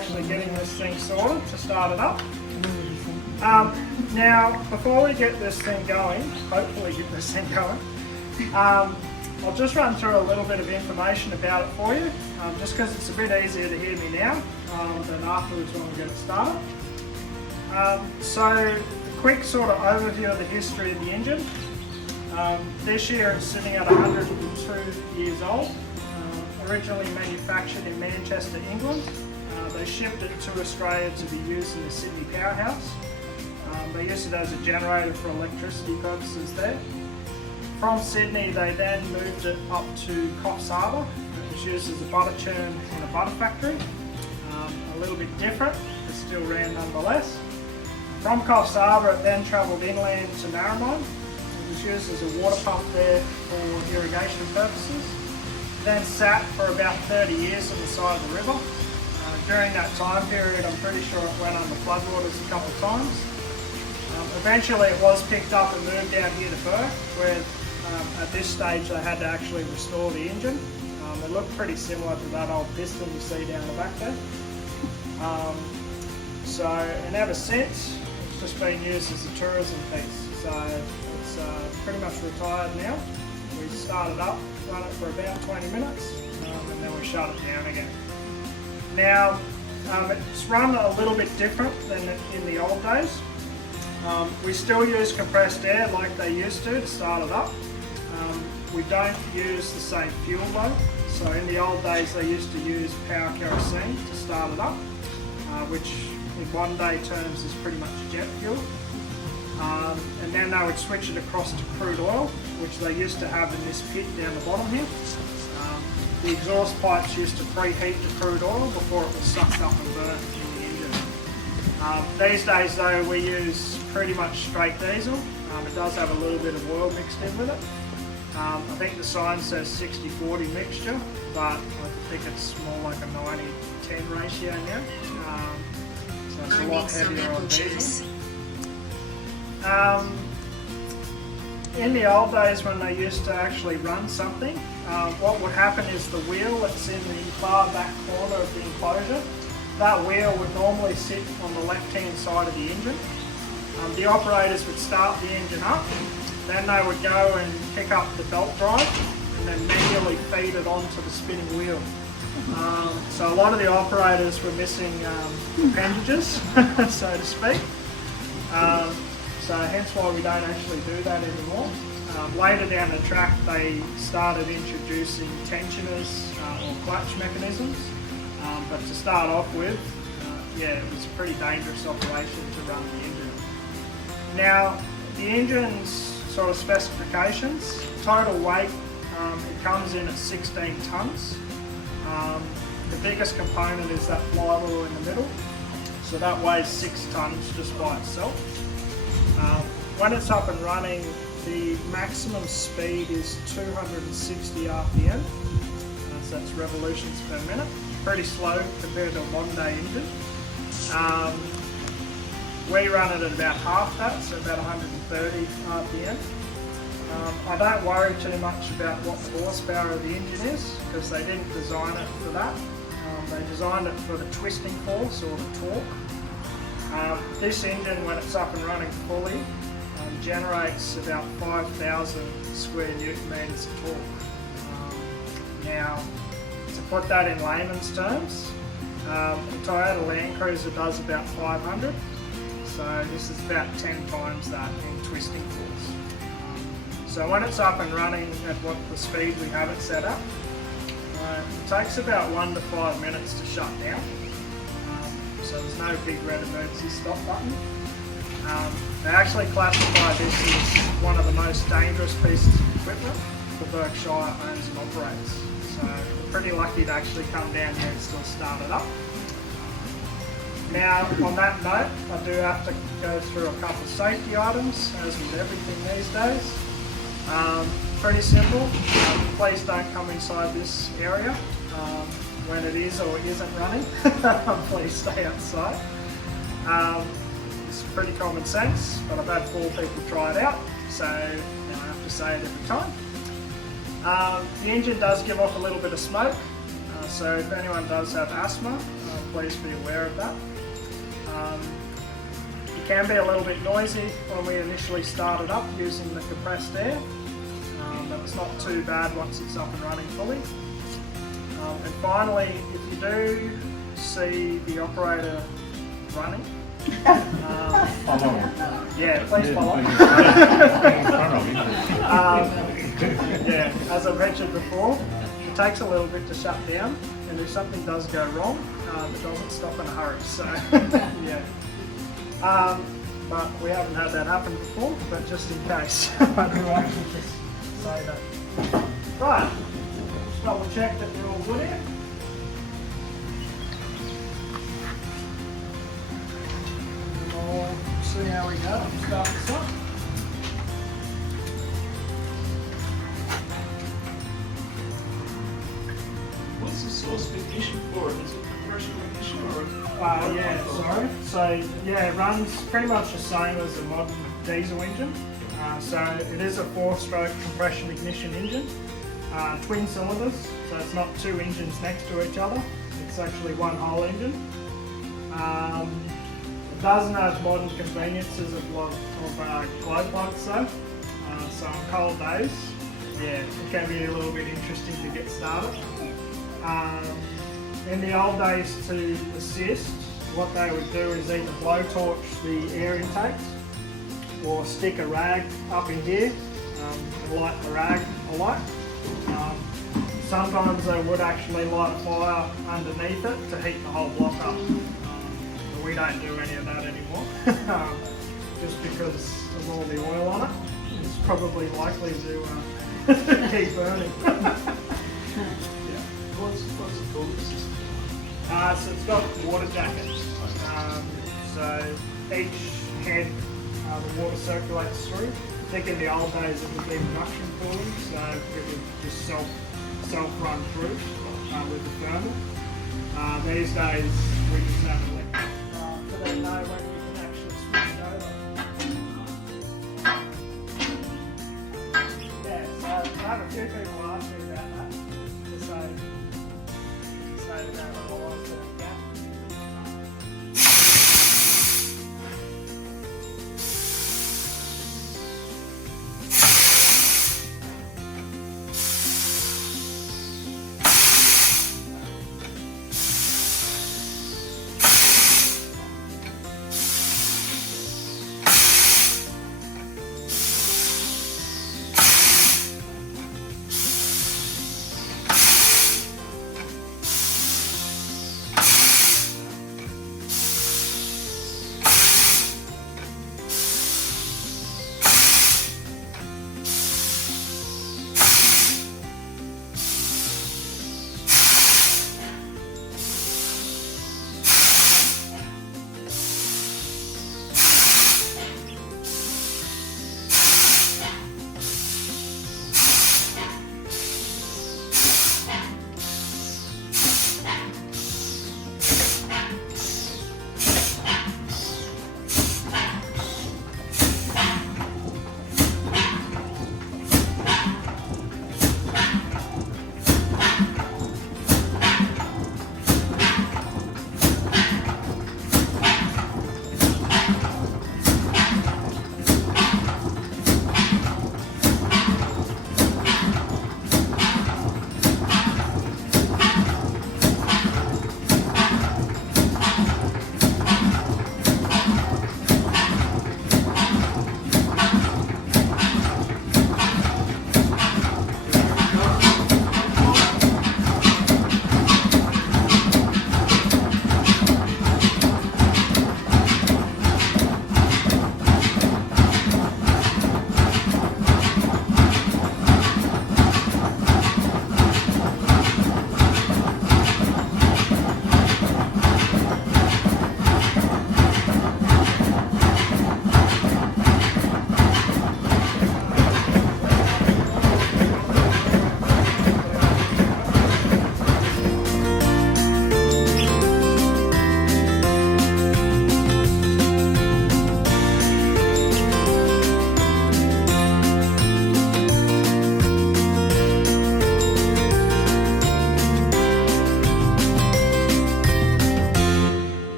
actually getting this thing sorted to start it up. Now, before we get this thing going, hopefully get this thing going, I'll just run through a little bit of information about it for you, just because it's a bit easier to hear me now than afterwards when we get it started. So, a quick sort of overview of the history of the engine. This year it's sitting at 102 years old. Originally manufactured in Manchester, England. They shipped it to Australia to be used in the Sydney powerhouse. They used it as a generator for electricity purposes there. From Sydney they then moved it up to Coffs Harbour. It was used as a butter churn in a butter factory. A little bit different, but still ran nonetheless. From Coffs Harbour it then travelled inland to Narromine. It was used as a water pump there for irrigation purposes. Then sat for about 30 years on the side of the river. During that time period I'm pretty sure it went under floodwaters a couple of times. Eventually it was picked up and moved down here to BOURKE, where at this stage they had to actually restore the engine. It looked pretty similar to that old piston you see down the back there. And ever since it's just been used as a tourism piece. So it's pretty much retired now. We started up, run it for about 20 minutes, and then we shut it down again. Now, it's run a little bit different than in the old days. We still use compressed air like they used to start it up. We don't use the same fuel though. So in the old days they used to use power kerosene to start it up, which in one day terms is pretty much jet fuel. And then they would switch it across to crude oil, which they used to have in this pit down the bottom here. The exhaust pipes used to preheat the crude oil before it was sucked up and burnt in the engine. These days though we use pretty much straight diesel. It does have a little bit of oil mixed in with it. I think the sign says 60-40 mixture, but I think it's more like a 90-10 ratio now. So it's a lot heavier on diesel. In the old days when they used to actually run something, what would happen is the wheel that's in the far back corner of the enclosure, that wheel would normally sit on the left hand side of the engine. The operators would start the engine up, then they would go and pick up the belt drive and then manually feed it onto the spinning wheel. So a lot of the operators were missing appendages, so to speak. So hence why we don't actually do that anymore. Later down the track they started introducing tensioners or clutch mechanisms, but to start off with, it was a pretty dangerous operation to run the engine. Now the engine's sort of specifications, total weight, it comes in at 16 tonnes. The biggest component is that flywheel in the middle, so that weighs 6 tonnes just by itself. When it's up and running, the maximum speed is 260 RPM, so that's revolutions per minute. Pretty slow compared to a modern day engine. We run it at about half that, so about 130 RPM. I don't worry too much about what the horsepower of the engine is, because they didn't design it for that. They designed it for the twisting force or the torque. This engine, when it's up and running fully, generates about 5,000 square newton meters of torque. Now, to put that in layman's terms, a Toyota Land Cruiser does about 500, so this is about 10 times that in twisting force. So when it's up and running at what the speed we have it set up, it takes about 1 to 5 minutes to shut down. So there's no big red emergency stop button. They actually classify this as one of the most dangerous pieces of equipment the BOURKE owns and operates. So we're pretty lucky to actually come down here and still start it up. Now on that note, I do have to go through a couple of safety items, as with everything these days. Pretty simple, please don't come inside this area when it is or isn't running. Please stay outside. It's pretty common sense, but I've had 4 people try it out, so I have to say it every time. The engine does give off a little bit of smoke, so if anyone does have asthma, please be aware of that. It can be a little bit noisy when we initially start it up using the compressed air, but it's not too bad once it's up and running fully. And finally, if you do see the operator running, yeah, please follow. Yeah, as I mentioned before, it takes a little bit to shut down, and if something does go wrong, it doesn't stop in a hurry. So, yeah. But we haven't had that happen before, but just in case, I do actually just say that. Right, just double check that we're all good here. We'll see how we go. Start this up. What's the source of ignition for it? Is it compression ignition or? Yeah, sorry. So yeah, it runs pretty much the same as a modern diesel engine. So it is a 4-stroke compression ignition engine, twin cylinders. So it's not 2 engines next to each other. It's actually one whole engine. It doesn't have modern conveniences of glow plugs though. So on cold days, yeah, it can be a little bit interesting to get started. In the old days, to assist, what they would do is either blowtorch the air intakes or stick a rag up in here and light the rag alight. Sometimes they would actually light a fire underneath it to heat the whole block up. But we don't do any of that anymore, just because of all the oil on it. It's probably likely to keep burning. What's the cooling system? So it's got water jackets. So each head the water circulates through. I think in the old days it would be induction cooling, so it would just self run through with the thermal. These days we just have